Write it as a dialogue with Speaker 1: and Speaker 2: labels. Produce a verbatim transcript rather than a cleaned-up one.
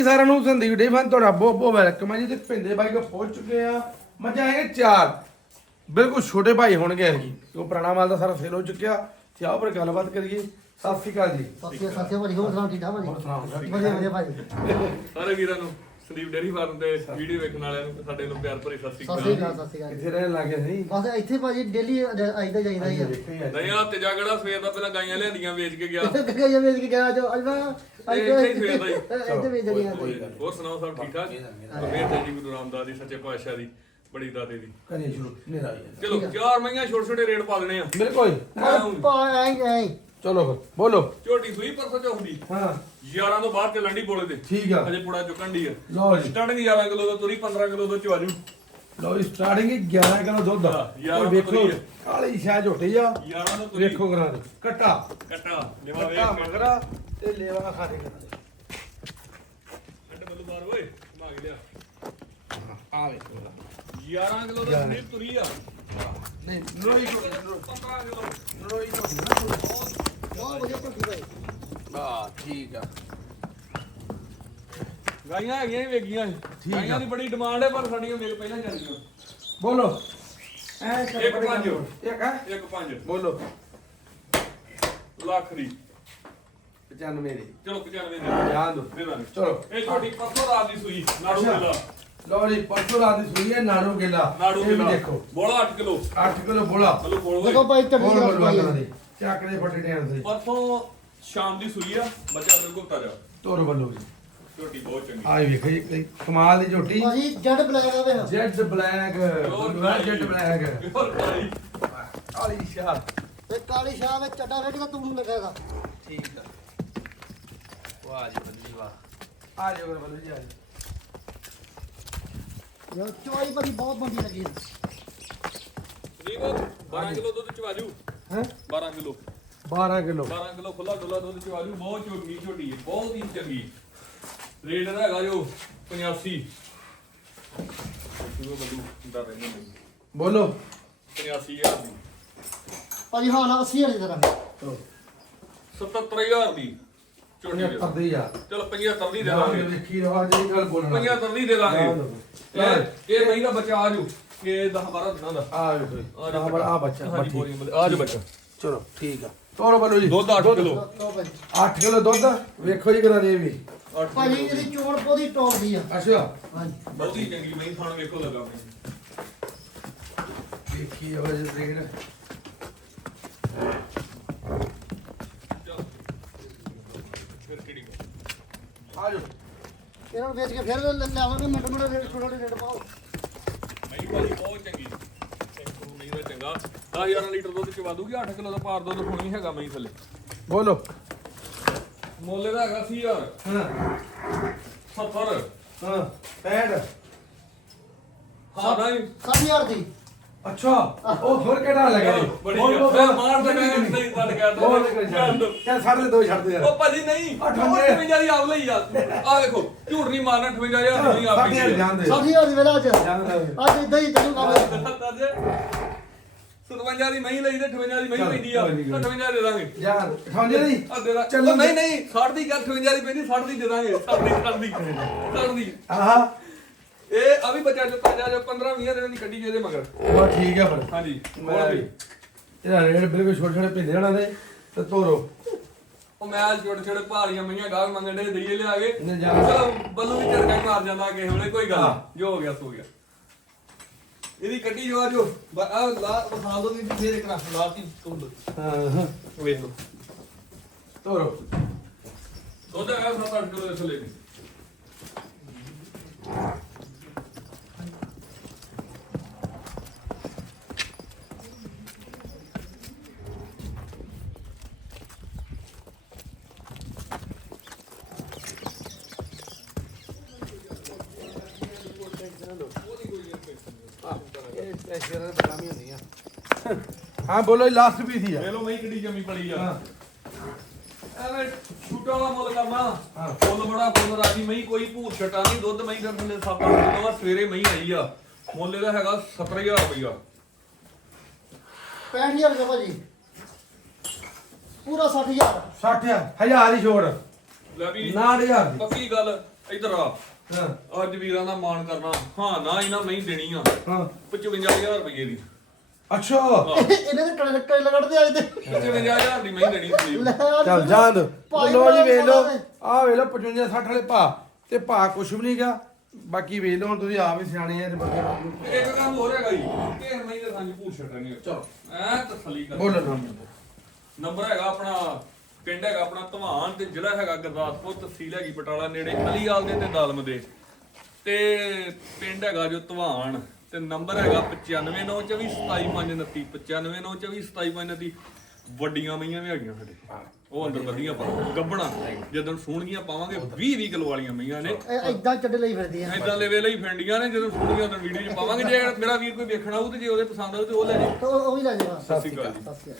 Speaker 1: ਸਾਰਿਆਂ ਨੂੰ ਸੰਦੀਪ ਡੇ ਫਨ ਤੁਹਾਡਾ ਬਹੁਤ ਬਹੁਤ ਵੈਲਕਮ ਹੈ ਜੀ। ਤੇ ਭਿੰਦੇ ਬਾਈ ਕੋ ਪਹੁੰਚ ਚੁੱਕੇ ਆ। ਮੱਝਾਂ ਹੈਗੇ ਚਾਰ, ਬਿਲਕੁਲ ਛੋਟੇ ਭਾਈ ਹੋਣਗੇ ਜੀ। ਉਹ ਪੁਰਾਣਾ ਮਾਲ ਦਾ ਸਾਰਾ ਸੇਲ ਹੋ ਚੁੱਕਿਆ। ਤੇ ਆਓ ਪਰ ਗੱਲਬਾਤ ਕਰੀਏ। ਸਤਿ ਸ਼੍ਰੀ ਅਕਾਲ ਜੀ।
Speaker 2: ਸਤਿ ਸ਼੍ਰੀ ਅਕਾਲ ਭਾਜੀ, ਹੋਰ ਸੁਣਾਓ ਠੀਕ ਠਾਕ ਭਾਜੀ?
Speaker 1: ਹੋਰ ਸੁਣਾਓ
Speaker 2: ਵਧੀਆ ਵਧੀਆ ਭਾਜੀ।
Speaker 3: ਸਾਰੇ ਵੀਰਾਂ ਨੂੰ ਸੰਦੀਪ ਡੇਅਰੀ ਫਾਰਮ ਤੇ ਵੀਡੀਓ ਵੇਖਣ ਵਾਲਿਆਂ ਨੂੰ ਸਾਡੇ ਨੂੰ ਪਿਆਰ ਭਰੀ ਸਤਿ
Speaker 2: ਸਤਿ
Speaker 3: ਸ਼੍ਰੀ
Speaker 2: ਸ਼੍ਰੀ
Speaker 3: ਅਕਾਲ।
Speaker 2: ਅਕਾਲ ਸਤਿ ਸ਼੍ਰੀ ਅਕਾਲ।
Speaker 1: ਕਿੱਥੇ ਰਹਿਣ ਲੱਗੇ ਨਹੀਂ?
Speaker 2: ਬਸ ਇੱਥੇ ਭਾਜੀ ਡੇਲੀ ਆਈਦਾ ਜਾਈਦਾ ਹੀ ਆ।
Speaker 3: ਨਹੀਂ ਆ ਤੇਜਾ ਗੜਾ ਸਵੇਰ ਦਾ ਪਹਿਲਾਂ ਗਾਈਆਂ ਲਿਆਂਦੀਆਂ ਵੇਚ ਕੇ ਗਿਆ।
Speaker 2: ਕਿੱਥੇ ਇਹ ਵੇਚ ਕੇ ਗਿਆ ਜੋ ਅੱਜ ਮੈਂ
Speaker 3: ਇੱਥੇ ਹੀ ਸਵੇਰ ਦਾ ਹੀ।
Speaker 2: ਇੱਥੇ ਵੇਚ ਗਿਆ।
Speaker 3: ਹੋਰ ਸੁਣਾਓ ਸਭ ਠੀਕ ਠਾਕ? ਮੇਰ ਤੇ ਜੀ ਗੁਰੂ ਰਾਮਦਾਸ ਦੀ ਸੱਚੇ ਪਾਤਸ਼ਾਹ ਦੀ ਬੜੀ ਦਾਤੇ ਦੀ।
Speaker 1: ਕਰੀਏ ਸ਼ੁਰੂ ਨੇਰਾ ਜੀ।
Speaker 3: ਚਲੋ ਚਾਰ ਮਹੀਆਂ ਛੋਟੇ ਛੋਟੇ ਰੇਟ ਪਾ ਦੇਣੇ ਆ।
Speaker 1: ਬਿਲਕੁਲ
Speaker 2: ਆਈ ਆਈ
Speaker 1: ਚਲੋ ਫਿਰ ਬੋਲੋ।
Speaker 3: ਝੋਟੀ ਸੂਈ ਪਰਸੋਂ ਚੌਥੀ
Speaker 1: ਹਾਂ
Speaker 3: ਗਿਆਰਾਂ ਤੋਂ ਬਾਅਦ ਚੱਲਣ ਦੀ ਬੋਲੇ ਤੇ
Speaker 1: ਠੀਕ ਆ।
Speaker 3: ਅਜੇ ਪੁੜਾ ਚੁੱਕਣ ਦੀ ਆ।
Speaker 1: ਲਓ ਜੀ
Speaker 3: ਸਟਾਰਟਿੰਗ ਗਿਆਰਾਂ ਕਿਲੋ ਤੋਂ ਤੁਰੀ ਪੰਦਰਾਂ ਕਿਲੋ ਤੋਂ ਚਵਾਜੂ।
Speaker 1: ਲਓ ਜੀ ਸਟਾਰਟਿੰਗ ਹੀ ਗਿਆਰਾਂ ਕਿਲੋ ਦੁੱਧ ਆ।
Speaker 3: ਗਿਆਰਾਂ
Speaker 1: ਉਹ ਵੇਖੋ
Speaker 3: ਤੋਂ
Speaker 1: ਕਾਲੀ ਸ਼ਾਹ ਝੋਟੀ ਆ।
Speaker 3: ਗਿਆਰਾਂ ਤੋਂ ਤੁਰੀ
Speaker 1: ਵੇਖੋ ਕਰਾਂ ਦੇ ਕੱਟਾ
Speaker 3: ਕੱਟਾ ਨਿਵਾ
Speaker 1: ਕੱਟਾ
Speaker 3: ਵੇਖ
Speaker 1: ਮਗਰਾ ਤੇ ਲੇਵਾ ਖਾਦੇ ਕਰਾਂ ਦੇ।
Speaker 3: ਅੱਡ ਬੱਲੂ ਬਾਰ ਓਏ ਭਾਗ ਲਿਆ।
Speaker 1: ਆ ਵੇਖੋ
Speaker 3: ਗਿਆਰਾਂ ਕਿਲੋ ਦਾ ਸੰਦੀਪ ਤੁਰੀ ਆ।
Speaker 1: ਨਹੀਂ ਨਰੋਈ
Speaker 3: ਪੰਦਰਾਂ ਕਿਲੋ
Speaker 1: ਨਰੋਈ ਝੋਟੀ ਨਾ
Speaker 2: ਬਹੁਤ ਵਧੀਆ ਝੋਟੀ ਭਾਈ।
Speaker 1: ਆ ਠੀਕ ਆ।
Speaker 3: ਗਾਈਆਂ ਹੈਗੀਆਂ ਹੀ ਵੇਗੀਆਂ
Speaker 1: ਠੀਕ ਆ।
Speaker 3: ਗਾਈਆਂ ਦੀ ਬੜੀ ਡਿਮਾਂਡ ਹੈ ਪਰ ਸਾਡੀਆਂ ਮੇਲ ਪਹਿਲਾਂ ਜਾਂਦੀਆਂ।
Speaker 1: ਬੋਲੋ ਐ
Speaker 3: ਇੱਕ ਪੰਜ।
Speaker 1: ਇੱਕ ਹੈ
Speaker 3: ਇੱਕ ਪੰਜ
Speaker 1: ਬੋਲੋ
Speaker 3: ਲੱਖ ਦੀ।
Speaker 1: ਪਚਾਨਵੇਂ ਦੀ
Speaker 3: ਚਲੋ ਪਚਾਨਵੇਂ ਦੇ
Speaker 1: ਜਾਣ ਦੋ
Speaker 3: ਦੇ ਦਾਂਗੇ।
Speaker 1: ਚਲੋ
Speaker 3: ਇਹ ਛੋਟੀ ਪਰਸੋਂ ਰਾਤ ਦੀ ਸੂਈ ਨਾੜੂ
Speaker 1: ਅੱਛਾ।
Speaker 3: ਕਿਲਾ
Speaker 1: ਲਓ ਜੀ ਪਰਸੋਂ ਰਾਤ ਦੀ ਸੂਈ ਹੈ ਨਾੜੂ ਗਿੱਲਾ।
Speaker 3: ਨਾੜੂ
Speaker 1: ਇਹ ਵੀ
Speaker 3: ਕਿਲਾ
Speaker 1: ਦੇਖੋ
Speaker 3: ਬੋਲਾ ਅੱਠ ਕਿਲੋ
Speaker 1: ਅੱਠ ਕਿਲੋ ਬੋਲਾ।
Speaker 3: ਮਤਲਬ ਬੋਲ
Speaker 2: ਦੇਖੋ
Speaker 3: ਓਏ
Speaker 2: ਭਾਈ ਝੋਟੀ
Speaker 1: ਬੋਲ
Speaker 2: ਦਾ
Speaker 1: ਬੋਲ
Speaker 2: ਭਾਈ
Speaker 1: ਵਾਲਾ ਦੇ ਚੱਕ ਦੇ ਫੱਟੇ ਟੈਣ ਦੇ
Speaker 3: ਪਰਸੋਂ ਸ਼ਾਮ ਦੀ ਸੂਈ ਆ। ਬੱਚਾ ਮੇਰੇ ਕੋਲ ਤਾਰਿਆ
Speaker 1: ਤੋਰ ਵੱਲੋ ਜੀ।
Speaker 3: ਛੋਟੀ ਬਹੁਤ ਚੰਗੀ।
Speaker 1: ਆਹ ਵੇਖੋ ਜੀ ਕਮਾਲ ਦੀ ਝੋਟੀ।
Speaker 2: ਭਾਜੀ ਜੱਟ ਬਲੈਕ ਆਵੇ ਨਾ।
Speaker 1: ਜੈਡ ਬਲੈਕ ਜੈਡ ਬਲੈਕ
Speaker 3: ਹੋਰ ਭਾਈ
Speaker 1: ਕਾਲੀ ਸ਼ਾਹ।
Speaker 2: ਤੇ ਕਾਲੀ ਸ਼ਾਹ ਵਿੱਚ ਚੱਡਾ ਰੇਟ ਦਾ ਤੂੰ ਲੱਗੇਗਾ।
Speaker 1: ਠੀਕ ਆ। ਵਾਹ ਜੀ ਬੱਲੀ ਵਾਹ। ਆ ਜਾਓ ਬੱਲੂ ਜੀ ਆ ਜਾਓ।
Speaker 2: ਯਾਰ ਚੋਈ ਭਾਜੀ ਬਹੁਤ ਬੰਦੀ ਲੱਗੀ।
Speaker 3: ਸੰਦੀਪ ਬਾਰਾਂ ਕਿਲੋ ਦੁੱਧ ਚਵਾਜੂ।
Speaker 1: ਹੈ
Speaker 3: ਬਾਰਾਂ ਕਿਲੋ
Speaker 1: ਬਾਰਾਂ ਕਿਲੋ
Speaker 3: ਬਾਰਾਂ ਕਿਲੋ ਖੁੱਲਾ ਡੁੱਲਾ ਦੁੱਧ ਚਵਾਜੂ। ਬਹੁਤ ਚੰਗੀ ਝੋਟੀ ਹੈ ਬਹੁਤ ਹੀ ਚੰਗੀ। ਰੇਟ ਦਾ ਹੈਗਾ ਜੋ ਪਚਾਸੀ। ਸ਼ੁਰੂ ਬੱਲੂ ਦਾ ਰਹਿੰਦੇ ਨੇ
Speaker 1: ਬੋਲੋ
Speaker 3: ਪਚਾਸੀ ਹਜ਼ਾਰ ਦੀ।
Speaker 2: ਭਾਜੀ ਹਾਂ ਨਾ ਅੱਸੀ ਹਜ਼ਾਰ ਦੀ ਤਰ੍ਹਾਂ।
Speaker 3: ਸਤੱਤਰ ਹਜ਼ਾਰ ਦੀ ਝੋਟੀ ਦੇ ਦਾਂਗੇ।
Speaker 1: ਪਰਦੇ ਯਾਰ
Speaker 3: ਚਲੋ ਪੰਜੱਤਰ ਦੀ ਦੇ
Speaker 1: ਜਾਨ
Speaker 3: ਦਾਂਗੇ।
Speaker 1: ਵੇਖੀ ਰਹਾ ਜੀ ਗੱਲ ਬੋਲਣਾ।
Speaker 3: ਪੰਜੱਤਰ ਦੀ ਦੇ ਦਾਂਗੇ। ਇਹ ਇਹ ਮਹੀਨਾ ਬਚਾ ਆਜੂ ਕਿ ਦਸ ਬਾਰਾਂ ਦਿਨਾਂ ਦਾ।
Speaker 1: ਆ ਵੇਖੋ ਆ ਬੜਾ ਆ ਬੱਚਾ
Speaker 3: ਹਾਂਜੀ ਬੋਰੀ ਆਜੂ ਬੱਚਾ।
Speaker 1: ਚਲੋ ਠੀਕ ਆ। ਤੋਰੋ ਬੱਲੂ ਜੀ
Speaker 3: ਦੁੱਧ ਅੱਠ ਕਿਲੋ
Speaker 2: ਲਓ ਭਾਜੀ
Speaker 1: ਅੱਠ ਕਿਲੋ ਦੁੱਧ ਵੇਖੋ ਜੀ ਕਰਾ ਦੇ ਵੀ।
Speaker 3: ਅੱਠ
Speaker 2: ਭਾਜੀ
Speaker 3: ਕਿਲੋ
Speaker 2: ਇਹਦੀ ਚੋਣ ਪੋਦੀ ਟੌਪ ਦੀ ਆ।
Speaker 1: ਅੱਛਾ
Speaker 2: ਹਾਂਜੀ
Speaker 3: ਬਹੁਤੀ ਚੰਗੀ ਮਹੀਂ ਖਾਣ ਵੇਖੋ ਲੱਗਾ ਮੈਨੂੰ।
Speaker 1: ਵੇਖੀ ਉਹ ਜੀ ਰੇਡ
Speaker 3: ਫਿਰ ਕਿਹੜੀ
Speaker 1: ਆ ਜਾਓ।
Speaker 2: ਇਹਨਾਂ ਨੂੰ ਵੇਚ ਕੇ ਫਿਰ ਲੈ ਲਿਆਵਾਂਗੇ ਮਿੰਟ ਮਿੰਟ ਰੇਟ ਥੋੜੇ ਰੇਟ ਪਾਓ।
Speaker 3: ਮਹੀਂ ਵਾਲੀ ਬਹੁਤ ਚੰਗੀ। ਟੈਂਕੂ ਮਹੀਂ ਦਾ ਚੰਗਾ ਦਸ ਹਜ਼ਾਰ ਲੀਟਰ ਦੁੱਧ ਚਵਾ ਦੂਗੀ। ਅੱਠ ਕਿਲੋ ਦਾ ਪਾਰ ਦੁੱਧ ਹੋਣੀ ਹੈਗਾ ਮਹੀਂ ਥੱਲੇ।
Speaker 1: ਬੋਲੋ
Speaker 3: ਮੁੱਲ ਦਾ ਹੈਗਾ ਅੱਸੀ ਹਜ਼ਾਰ।
Speaker 1: ਹਾਂ
Speaker 3: ਸੱਤਰ
Speaker 1: ਹਾਂ ਪੈਡ
Speaker 3: ਹਾਂ ਨਹੀਂ
Speaker 2: ਸੱਠ ਹਜ਼ਾਰ ਦੀ।
Speaker 1: ਅੱਛਾ ਉਹ ਹੋਰ ਕਿਹੜਾ ਲੱਗਾ ਜੀ
Speaker 3: ਬੜੀ
Speaker 1: ਬੋਲ, ਬੋਲ,
Speaker 3: ਮੈਂ
Speaker 1: ਬੋਲ।
Speaker 3: ਮਾਰ ਦੇ ਮੈਂ ਨਹੀਂ ਛੱਡ ਗਿਆ
Speaker 1: ਬੋਲ ਚੱਲ ਛੱਡ ਦੇ ਦੋ ਛੱਡ ਦੇ ਯਾਰ।
Speaker 3: ਉਹ ਭਾਜੀ ਨਹੀਂ
Speaker 1: ਅਠਵੰਜਾ।
Speaker 3: ਅਠਵੰਜਾ ਦੀ ਆਵ ਲਈ ਯਾਰ। ਆ ਵੇਖੋ ਝੂਠ ਨਹੀਂ ਮਾਰਨਾ ਅਠਵੰਜਾ ਹਜ਼ਾਰ ਦੀ ਆਪ
Speaker 1: ਸਾਡੇ ਯਾਰ ਜਾਣ ਦੇ
Speaker 2: ਸੱਠ ਹਜ਼ਾਰ ਦੀ ਵੇਲਾ ਅੱਜ
Speaker 1: ਜਾਣ ਦੇ
Speaker 2: ਅੱਜ ਇਦਾਂ ਹੀ ਤੈਨੂੰ ਕੰਮ
Speaker 3: ਸਤਵੰਜਾ ਦੀ ਮਹੀਂ ਲਈ ਤੇ ਅਠਵੰਜਾ ਦੀ ਮਹੀਂ ਪੈਂਦੀ ਆ।
Speaker 1: ਕੋਈ ਨੀ, ਕੋਈ ਨੀ।
Speaker 3: ਅਠਵੰਜਾ ਦੇ ਦਾਂਗੇ।
Speaker 1: ਜਾਨ ਅਠਾਉਂਦੇ ਨਹੀਂ
Speaker 3: ਆ ਦੇ ਦਾ
Speaker 1: ਚੱਲੋ।
Speaker 3: ਉਹ ਨਹੀਂ ਨਹੀਂ ਸੱਠ ਦੀ ਗੱਲ ਅਠਵੰਜਾ ਦੀ ਪੈਂਦੀ ਸੱਠ ਦੀ ਦੇ ਦਾਂਗੇ। ਸੱਠ ਦੀ ਸੱਠ ਦੀ ਸੱਠ ਦੀ
Speaker 1: ਆਹਾ
Speaker 3: ਇਹ ਆ ਵੀ ਬੱਚਾ ਜੋ ਤਾਜਾ ਜੋ ਪੰਦਰਾਂ ਵੀਹ ਦਿਨਾਂ ਦੀ ਕੱਢੀ ਜਿਹਦੇ ਮਗਰ।
Speaker 1: ਉਹ ਠੀਕ ਆ ਫਿਰ
Speaker 3: ਹਾਂਜੀ
Speaker 1: ਮੈਂ ਵੀ ਇਹਦਾ ਰੇਡ ਬਿਲਕੁਲ ਛੋਟੇ ਛੋਟੇ ਪਿੰਦੇ ਹਣਾ ਦੇ ਤੇ ਤੋਰੋ।
Speaker 3: ਉਹ ਮੈਂ ਛੋਟੇ ਛੋਟੇ ਭਾਰੀਆਂ ਮਈਆਂ ਗਾਹ ਮੰਗਣ ਦੇ ਦਈਏ ਲਿਆ ਕੇ।
Speaker 1: ਨਹੀਂ ਜਾ
Speaker 3: ਚਲੋ ਬੱਲੂ ਵੀ ਝੜਕਾ ਹੀ ਮਾਰ ਜਾਂਦਾ ਕਿਸੇ ਵੇਲੇ ਕੋਈ ਗੱਲ
Speaker 1: ਹਾਂ।
Speaker 3: ਨੀ। ਜੋ ਹੋ ਗਿਆ ਸੋ ਗਿਆ। ਇਹਦੀ ਕੱਟੀ ਜੋ ਆ ਜੋ ਆ ਲਾ ਵਿਖਾ ਦੋ ਨਹੀਂ ਫੇਰ ਇੱਕ ਰੱਖ ਲਾ ਤੀ ਤੁੰਦ
Speaker 1: ਹਾਂ ਹਾਂ
Speaker 3: ਵੇਖ ਲਓ।
Speaker 1: ਤੋਰੋ
Speaker 3: ਦੁੱਧ ਹੈਗਾ ਸੱਤ ਅੱਠ ਕਿਲੋ ਇਸ ਲਈ।
Speaker 1: ਹਾਂ ਬੋਲੋ ਲਾਸਟ ਵੀ ਸੀ ਆ
Speaker 3: ਵੇਖ ਲਓ ਮਈ ਕਿੱਡੀ ਜੰਮੀ ਪੜੀ ਆ।
Speaker 1: ਹਾਂ
Speaker 3: ਐਵੇਂ ਛੂਟਾ ਵਾਲਾ ਮੁੱਲ ਕਰਨਾ।
Speaker 1: ਹਾਂ।
Speaker 3: ਫੁੱਲ ਬੜਾ ਫੁੱਲ ਰਾਜੀ ਮਈ ਕੋਈ ਭੂਰ ਛਟਾ ਨਹੀਂ। ਦੁੱਧ ਮਈ ਦੇ ਥੱਲੇ ਸੱਤ ਅੱਠ ਕਿਲੋ ਆ। ਸਵੇਰੇ ਮਈ ਆਈ ਆ। ਮੁੱਲ ਇਹਦਾ ਹੈਗਾ ਸੱਤਰ ਹਜ਼ਾਰ ਰੁਪਈਆ।
Speaker 2: ਪੈਂਹਠ ਹਜ਼ਾਰ ਦਾ ਭਾਜੀ ਪੂਰਾ ਸੱਠ ਹਜ਼ਾਰ।
Speaker 1: ਸੱਠ ਹਜ਼ਾਰ ਦੀ ਛੋੜ
Speaker 3: ਲੈ ਵੀ
Speaker 1: ਉਨਾਹਠ ਹਜ਼ਾਰ ਦੀ
Speaker 3: ਪੱਕੀ ਗੱਲ ਇਧਰ ਆ
Speaker 1: ਹਾਂ
Speaker 3: ਅੱਜ ਵੀਰਾਂ ਦਾ ਮਾਣ ਕਰਨਾ ਹਾਂ ਨਾ ਇਹਨਾਂ ਮੈਂ ਦੇਣੀ ਆ
Speaker 1: ਹਾਂ
Speaker 3: ਪਚਵੰਜਾ ਹਜ਼ਾਰ ਰੁਪਏ ਦੀ
Speaker 1: ਅੱਛਾ
Speaker 2: ਇਹਨੇ ਤੇ ਕੜੇ ਕੜੇ ਲਗੜਦੇ ਆਏ ਤੇ
Speaker 3: ਪਚਵੰਜਾ ਹਜ਼ਾਰ ਦੀ ਮੈਂ ਦੇਣੀ ਸੀ
Speaker 2: ਲੈ ਆ
Speaker 1: ਚੱਲ ਜਾਣ ਦੋ
Speaker 2: ਭਾਈ
Speaker 1: ਲੋ ਜੀ ਵੇਖ ਲਓ
Speaker 2: ਭਾਈ।
Speaker 1: ਆਹ ਵੇਖ ਲਓ ਪਚਵੰਜਾ ਸੱਠ ਵਾਲੇ ਭਾ ਤੇ ਭਾ ਕੁਛ ਵੀ ਨਹੀਂਗਾ ਬਾਕੀ ਵੇਖ ਲਓ ਹੁਣ ਤੁਸੀਂ ਆਪ ਹੀ ਸਿਆਣੇ ਆ ਤੇ ਬਾਕੀ
Speaker 3: ਇੱਕ ਕੰਮ ਹੋਰ ਹੈਗਾ ਜੀ ਕਿ ਮੈਂ ਤੇ ਸਾਂਝੀ ਪੂਛ ਛੱਡਣੀ ਚਲੋ ਐ ਤਸੱਲੀ ਕਰ
Speaker 1: ਬੋਲੋ ਨਾ
Speaker 3: ਨੰਬਰ ਹੈਗਾ ਆਪਣਾ ਪਿੰਡ ਹੈਗਾ ਆਪਣਾ ਧਵਾਨ ਤੇ ਜ਼ਿਲ੍ਹਾ ਹੈਗਾ ਗੁਰਦਾਸਪੁਰ ਤਹਿਸੀਲ ਹੈਗੀ ਬਟਾਲਾ ਨੇੜੇ ਅਲੀਆਲ ਦੇ ਤੇ ਦਾਲਮ ਦੇ ਤੇ ਪਿੰਡ ਹੈਗਾ ਜੋ ਧਵਾਨ ਤੇ ਨੰਬਰ ਹੈਗਾ ਪਚਾਨਵੇਂ ਨੌ ਚੌਵੀ ਸਤਾਈ ਪੰਜ ਉਨੱਤੀ ਪਚਾਨਵੇਂ ਨੌ ਚੌਵੀ ਸਤਾਈ ਪੰਜ ਉਨੱਤੀ ਵੱਡੀਆਂ ਮਈਆਂ ਵੀ ਹੈਗੀਆਂ ਸਾਡੇ ਉਹ ਅੰਦਰ ਵਧੀਆ ਪਾ ਗੱਬਣਾ ਜਦੋਂ ਸੂਣਗੀਆਂ ਪਾਵਾਂਗੇ ਵੀਹ ਵੀਹ ਕਿਲੋ ਵਾਲੀਆਂ ਮਈਆਂ ਨੇ
Speaker 2: ਇਹ ਇਦਾਂ ਚੱਡੇ ਲਈ ਫਿਰਦੀ ਆ
Speaker 3: ਇਦਾਂ ਲੈਵੇ ਲਈ ਫੈਂਡੀਆਂ ਨੇ ਜਦੋਂ ਸੂਣਗੀਆਂ ਉਦੋਂ ਵੀਡੀਓ 'ਚ ਪਾਵਾਂਗੇ ਜੇ ਮੇਰਾ ਵੀਰ ਕੋਈ ਵੇਖਣਾ ਹੋਊ ਤੇ ਜੇ ਉਹਦੇ ਪਸੰਦ ਆਊ ਤੇ ਉਹ ਲੈ ਜੇ
Speaker 2: ਉਹ ਉਹ ਵੀ ਲੈ ਜਾਵਾ
Speaker 3: ਸਤਿ ਸ਼੍ਰੀ ਅਕਾਲ ਜੀ
Speaker 2: ਸਤਿ ਸ਼੍ਰੀ ਅਕਾਲ